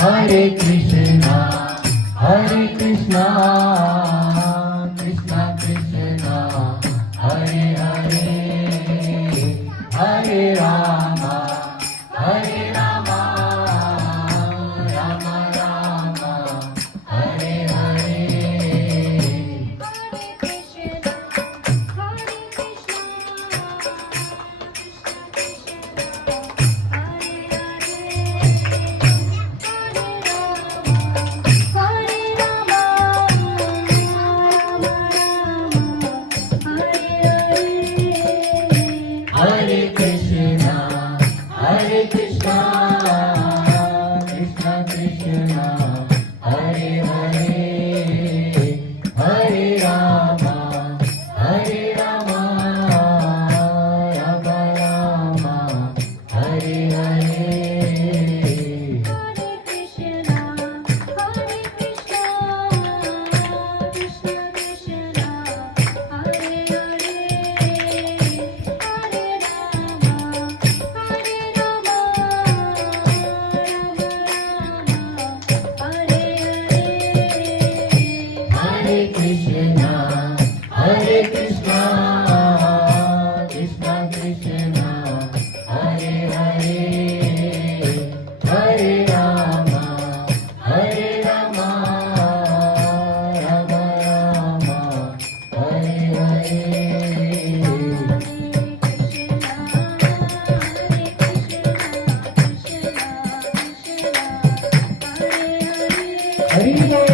Hare Krishna, Hare Krishna, Krishna Krishna, Hare Hare, Hare Rama, Hare Rama, Rama Rama, Hare Hare. Hare Krishna, Hare Krishna, Krishna Krishna, Hare Hare, Hare Rama, Hare Rama, Rama Rama, Hare Hare. Hare Krishna, Hare Krishna, Krishna Krishna, Hare Hare, Hare Rama, Hare Rama, Rama Rama, Hare Hare. Hare